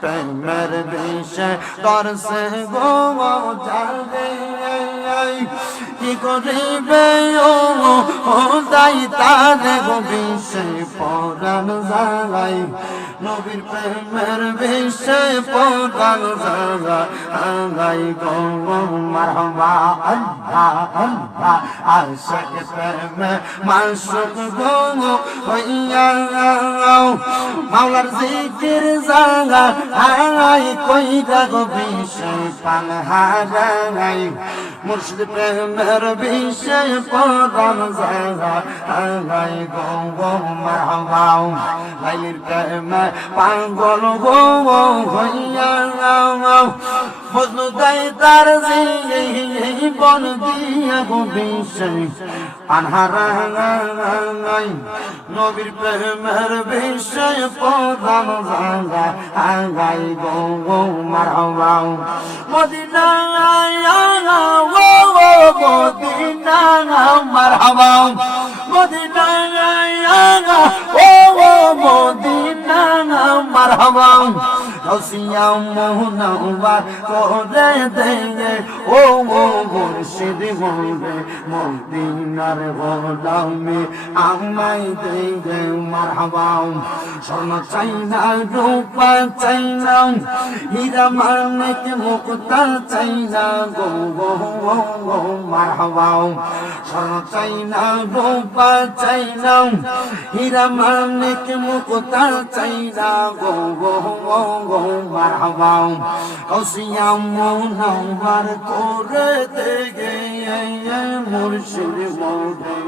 প্রেমের বিষে দর্শে গো যাবে কি করিবে ও দাই তার বিষে পরাণ জাগাই নবীর প্রেমের বিষে পরাণ জাগাই গো, মারহাবা, আল্লাহ আল্লাহ, আশক প্রেমে মাসুক গো, হইয়া মাওলার জিকির জাগা আই কই গো বিষয় পান হারাই মুর্শিদ প্রেমের বিষয় পরম জাগা আই গো গো মারহাবাও লাইলির প্রেমে পাগল গো হইয়া মজনু দাই তার জি বন দিয়া গো বিষয় আনহারাই নবীর প্রেমের বিষয় কদম ভাঙা আঙ্গাই গো গো মারবাও মদিনা আয়া গো গো মদিনা মারবাও মদিনা আয়া গো গো মদিনা মারবাও রসিয়া মোহনবার করে দেয়ে ও মুর্শিদ বলবে, মদিনার গোলামে আমাই দেগে মারহাবাও স্বর্ণ চাই না রূপা চাই না হীরা মানিক, মুক্তা চাই না গো গো গো মারহাবাও স্বর্ণ চাই না রূপা চাই না হীরা মানিক, মুক্তা চাই না গো গো গো মারহাবাও কসিয়া মোহনবার করে দেগে মুর্শিদ মোদে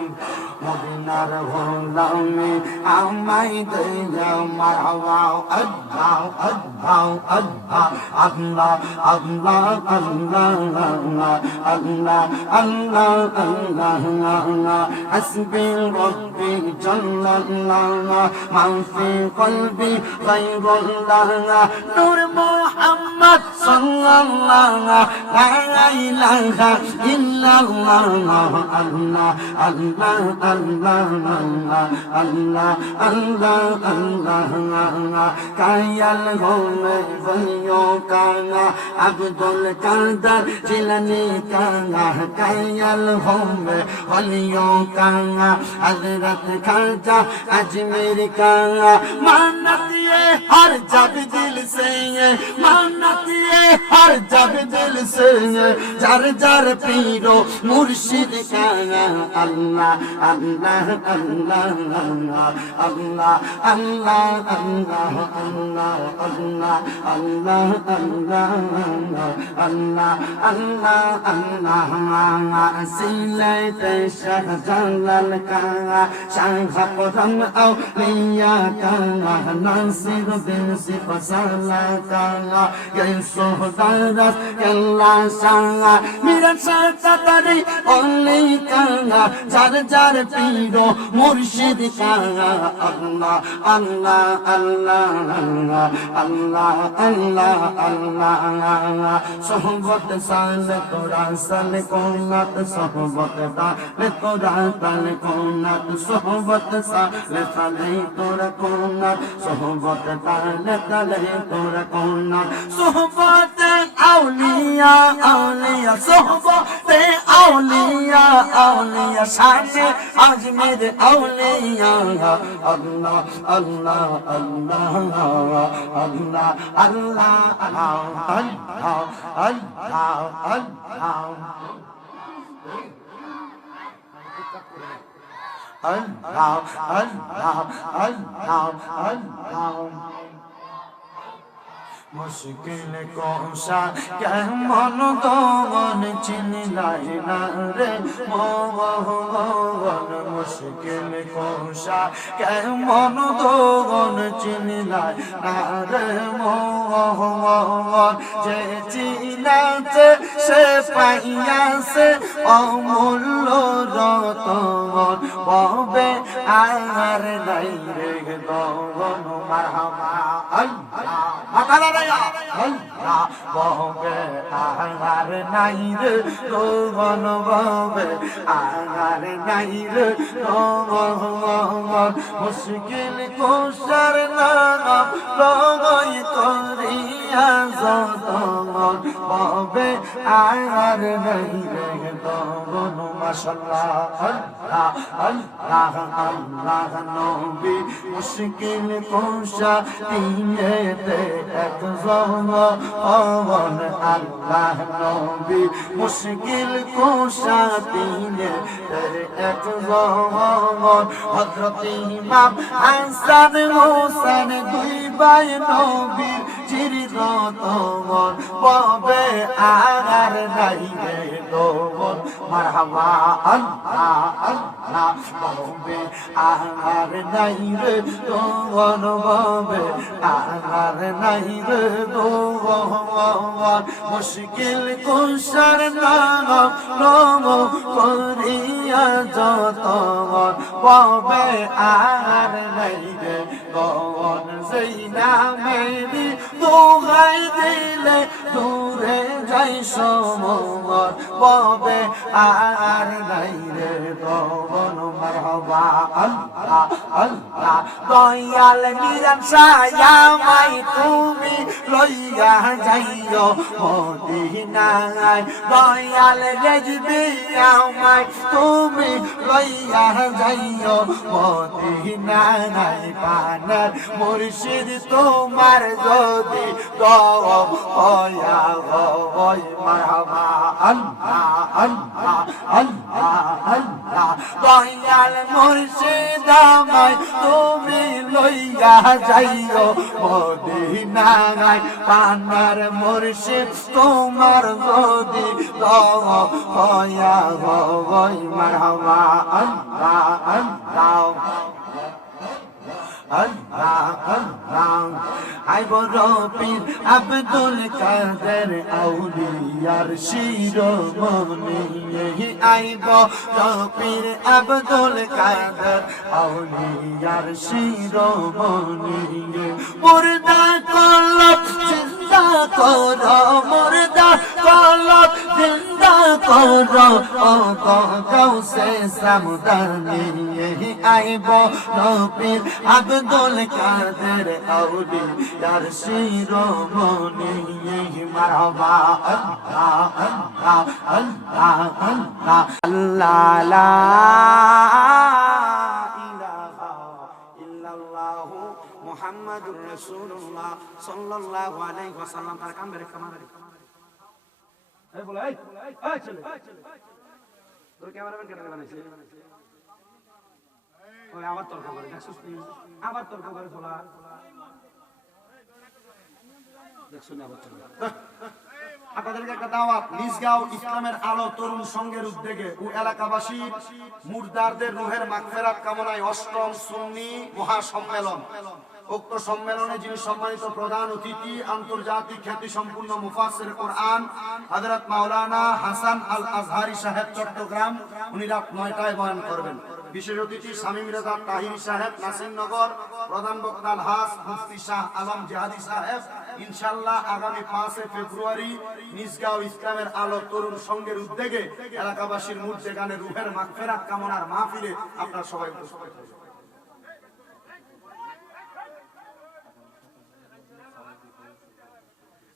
মদিনার গোলামে আমাই দেয়া মারহাবাও আল্লাহ আল্লাহ আল্লাহ আল্লাহ আল্লাহ আল্লাহ আল্লাহ আল্লাহ আল্লাহ আল্লাহ হাসবি রব্বি জাল্লাল্লাহ মা ফি কলবি গায়রুল্লাহ নূর Muhammad illallah la ilaha illallah Allah Allah Allah Allah Allah Allah Allah kayal home vayo kana Abdul Kader Jilani kana kayal home vayo kana Hazrat Kharja Ajmer kana manat ye har jab dil se ye manat হার যাবে দিল সে যার যার পীরো মুর্শিদ কানা আল্লাহ আল্লাহ আল্লাহ আল্লাহ আল্লাহ আল্লাহ আল্লাহ আল্লাহ আল্লাহ আল্লাহ আল্লাহ আল্লাহ আল্লাহ সিলাইত শাহ জালাল কানা শাহ কদম আউলিয়া কানা নাসির বিন সিফসালা কানা ইয়াসুহ خزرس يلا شانا ميران شاتا تاري أولي كانا جار جار بيرو مرشد كانا الله الله الله الله الله الله الله صحبت سال قرآن سال قونات صحبت دال قرآن دال قونات صحبت سال سال قرآن قونات صحبت دال دال قرآن صحبت তে আউলিয়া আউলিয়া সোহবতে আউলিয়া আউলিয়া শানে আজমির আউলিয়া আল্লাহ আল্লাহ আল্লাহ আল্লাহ আল্লাহ আল্লাহ আল্লাহ আল্লাহ Allah, Allah, Allah, Allah. মুশকিল কৌশা কেমন গগন চিনলাই না রে? মোহন মুশকিল কৌশা কেমন গগন চিনলাই না রে? মোহন যে চিনাছে, সে পাইয়াছে অমূল্য রতন ববে আর নাই রে গগন মারহামা ববে আহার নাই রে রোগন ববে আহার নাই রে মুশকিল কোষার নাম লগই করি যতন পাবে আর নাই রে তখন মাশাল্লাহ আল্লাহ। আল্লাহ আল্লাহ নবী মুশকিল কোশা তিনেতে এক জমন আল্লাহ নবী মুশকিল কোশা তিনেতে এক জমন হযরত ইমাম হাসান হোসেন দুই ভাই নবীর চিরতমন পাবে আর নাই রে তোমন মারহাবা আল্লাহ আল্লাহ পাবে আর নাই রে তোমন পাবে আর নাই রে তোমন মুশকিল কুশার নাম নম করিয়া যতন পাবে, আর নাই রে তোমন সেই নামেরই দোহাই দিলে দূরে যাই সমর ববে আর নাই রে তবন মারহবা আল্লাহ আল্লাহ। দয়াল নিরান সায়ামাই তুমি লইয়া যাইও মদিনায়। দয়াল রেজবি আমায় তুমি লইয়া যাইও মদিনায়। পানার মুর্শিদ তোমার যদি দয়া হয়, মারহাবা। আল্লাহ আল্লাহ আল্লাহ আল্লাহ। দয়াল মুর্শিদ তুমি লইয়া যাইও। মদিনায় পানার মুর্শিদ তোমার যদি দয়া হয় মারহাবা আল্লাহ আল্লাহ আল্লাহ আল্লাহ আই বড় পীর আব্দুল কাদের আউলিয়ার শিরোমণি। আই বড় পীর আব্দুল কাদের আউলিয়ার শিরোমণি। মুর্দা কলব ও গৌসে রাসূলুল্লাহ সাল্লাল্লাহু আলাইহি ওয়াসাল্লাম। তার কাম বেরে কামারে এই আপনাদেরকে একটা দাওয়াত, নিজগাঁও ইসলামের আলো তরুণ সংঘের উদ্যোগে ও এলাকাবাসী মুর্দারদের রুহের মাগফেরাত কামনায় অষ্টম সুন্নি মহাসম্মেলন। উক্ত সম্মেলনে যিনি সম্মানিত প্রধান অতিথি, আন্তর্জাতিক খ্যাতি সম্পূর্ণ মুফাসের কোরআন, হযরত মাওলানা হাসান আল আজহারি সাহেব, চট্টগ্রাম, উনি রাত নয়টায় বয়ান করবেন। বিশেষ অতিথি শামীম রেজা তাহিরি সাহেব নাসিরনগর প্রধান বক্তা আলহাস মুফতি শাহ আলম জাহাদি সাহেব ইনশাল্লাহ আগামী পাঁচে ফেব্রুয়ারি নিজগাঁও ইসলামের আলো তরুণ সংঘের উদ্যোগে এলাকাবাসীর মুর্জে গানে রুহের মাগফেরাত কামনার মাহফিলে আপনারা সবাই উপস্থিত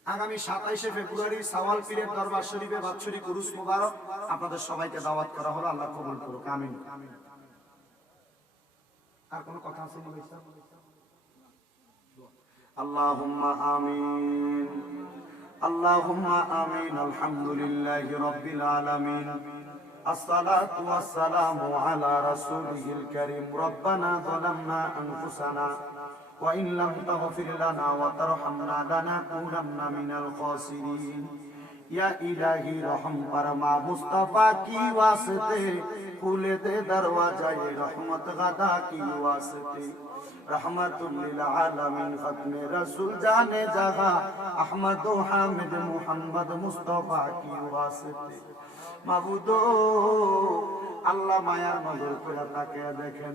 আগামী সাতাইশে ফেব্রুয়ারি সাওয়াল পীরের দরবার শরীফে বাৎসরিক উরুস মুবারক আপনাদের সবাইকে দাওয়াত করা হলো আল্লাহ কবুল করুক আমিন আর কোনো কথা আছে মনে হচ্ছে? اللهم آمين اللهم آمين الحمد لله رب العالمين الصلاة والسلام على رسوله الكريم ربنا ظلمنا أنفسنا وإن لم تغفر لنا وترحمنا لنكونن من الخاسرين يا إلهي رحم فرما مصطفى كي واسطه کھولے دي دروازة رحمت غدا كي واسطه رحمت للعالمين ختم رسول جان جغا احمد و حامد محمد مصطفى كي واسطه معبودو আল্লাহ মায়ার নজর করে তাকে দেখেন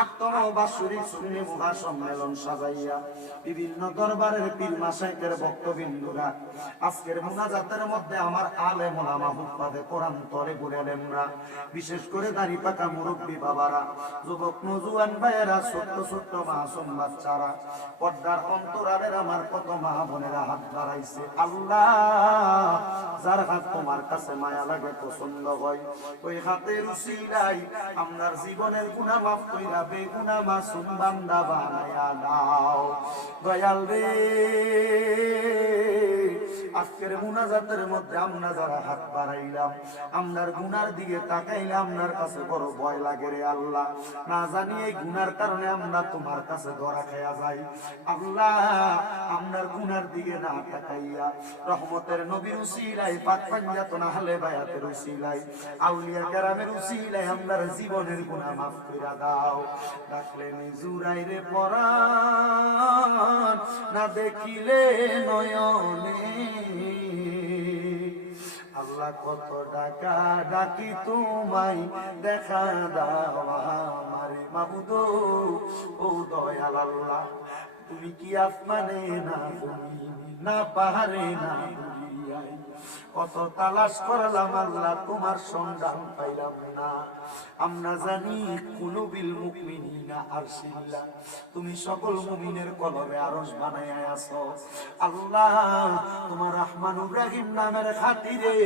আটতম বাৎসরিক সুন্নি মহা সম্মেলন সাজাইয়া বিভিন্ন দরবারের পীর মাসাইকের আজকের মুনাজাতের মধ্যে আমার আলে কোরআন তরে বিশেষ করে দাড়ি পাকা মুরব্বী বাবারা, যুবক নজুয়ান ভাইয়েরা, ছোট্ট ছোট্ট মাসুম বাচ্চারা, পর্দার অন্তরালের আমার কত মা বোনেরা হাত বাড়াইছে, আল্লাহ, যার হাত তোমার কাছে মায়া লাগে, পছন্দ হয়, ওই হাতের উসিলাই আপনার জীবনের গুণা মাফ কইরা বেগুনা মাসুম বান্দা বানায়া দাও। দয়াল রে। আজকের মুনাজাতের মধ্যে আমরা যারা হাত বাড়াইলাম, আমরার গুনার দিকে তাকাইলে আপনার কাছে বড় ভয় লাগে রে আল্লাহ। না জানি এই গুনার কারণে আমরা তোমার কাছে ধরা খেয়া যাই। আল্লাহ আপনার গুনার দিকে না তাকাইয়া রহমতের নবীর উসিলাই পাক পাঞ্জাত না হলে বায়াতের উসিলাই আউলিয়া কেরামের উসিলাই আমরার জীবনের গুনাহ মাফ কইরা দাও। ডাকলে নিজুরাই রে পরাণ, না দেখিলে নয়নে আল্লাহ কত ডাকা ডাকি তোমায় দেখা দাও আমারে মাবুদ ও দয়াল আল্লাহ। তুমি কি আসমানে না না পাহাড়ে না কত তালাশ করলাম আল্লাহ, তোমার সন্ধান পাইলাম না। আমরা জানি কুলুবিল মুমিনিনা আরশিল্লা, তুমি সকল মুমিনের কলবে আরশ বানাইয়া আছো। আল্লাহ, তোমার রহমানুর রহিম নামের খাতিরে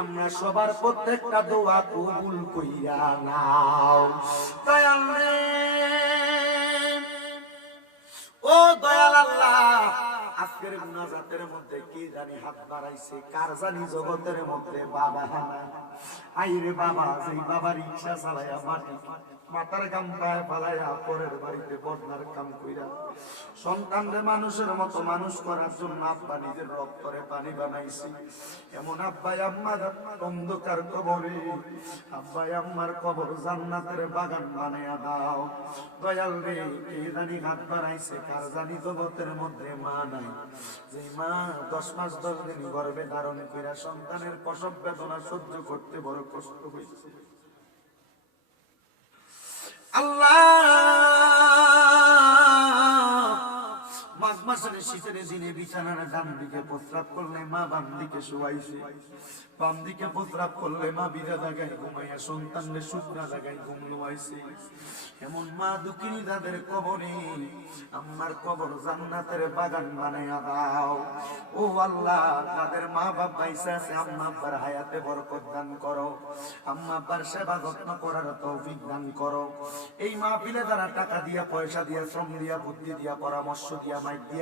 আমরা সবার প্রত্যেকটা দোয়া কবুল কইরা নাও। দয়াল রে। ও দয়াল আল্লাহ, আজকের গুনাজাতের মধ্যে জানি হাত বাড়াইছে, কার জানি জগতের মধ্যে বাবা? আইরে বাবা সেই বাবা রিক্সা চালাইয়া মাটি, মাথার কাম পায় পালাইয়া পরের বাড়িতে বদনার কাম কইরা। সন্তানরে মানুষের মতো মানুষ করার জন্য আব্বা নিজের রক্তরে পানি বানাইছি। এমন আব্বাই আম্মার অন্ধকার কবরে। আব্বাই আম্মার কবর জান্নাতের বাগান বানাইয়া দাও। দয়াল রে, কে জানি হাত বাড়াইছে, কার জানি জগতের মধ্যে মা নাই। যে মা দশ মাস দশ দিন গর্বে ধারণ কইরা সন্তানের প্রসব বেদনা সহ্য করতে বড় কষ্ট হয়েছে আল্লাহ! মাসের শীতের দিনে বিছানার ডান দিকে প্রস্রাব করলে মা বাম দিকে শুয়াইছে। বাম দিকে প্রস্রাব করলে মা বিধা জায়গায় ঘুমাইয়া সন্তানরে শুকনা জায়গায় ঘুম লোয়াইছে। এমন মা দুঃখিনী তাদের কবরে আমার কবর জান্নাতের বাগান বানাইয়া দাও। ও আল্লাহ তাদের মা বাপ পাইছে আছে, আম্মা আব্বার হায়াতে বরকত দান করো। আম্মা আব্বার সেবা যত্ন করার তৌফিক দান করো। এই মাহফিলে তারা টাকা দিয়া, পয়সা দিয়া, শ্রম দিয়া, বুদ্ধি দিয়া, পরামর্শ দিয়া, মাইক দিয়া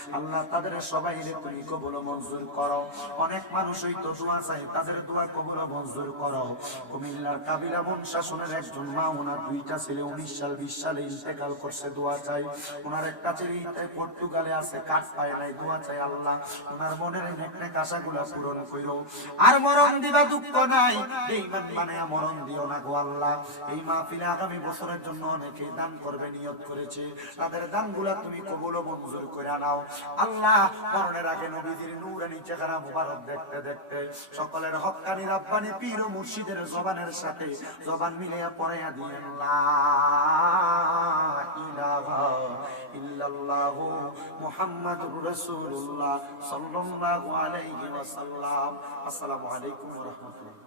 আল্লাহ তাদের সবাই তুমি কবল মঞ্জুর করো। অনেক মানুষই তো দোয়া চাই তাদের দোয়া কবল মঞ্জুর করো। কুমিল্লার কাবিলা বন শাসনের একজন মা, ওনার দুইটা ছেলে উনিশ সাল, বিশ সালে ইন্তেকাল করছে, দোয়া চাই ওনার একটা ছেলে ইন্তে পর্তুগালে আছে, কাঠ পায় নাই, দোয়া চাই আল্লাহ। ওনার মনের নেক আশাগুলা পূরণ কইরো। আর মরণ দিবা দুঃখ নাই এই মানে মরণ দিও না গো আল্লাহ। এই মাহফিলে আগামী বছরের জন্য অনেকে দান করবে, নিয়ত করেছে। তাদের দানগুলা তুমি কবুল মঞ্জুর করে নাও। আল্লাহ মরণের আগে নবীজির নূরানি চেহারা মুবারক দেখতে দেখতে সকলের হক্কানি রাব্বানি পীর ও মুর্শিদের জবানের সাথে জবান মিলিয়া পড়াইয়া দিয়েন আসসালামু আলাইকুম ওয়া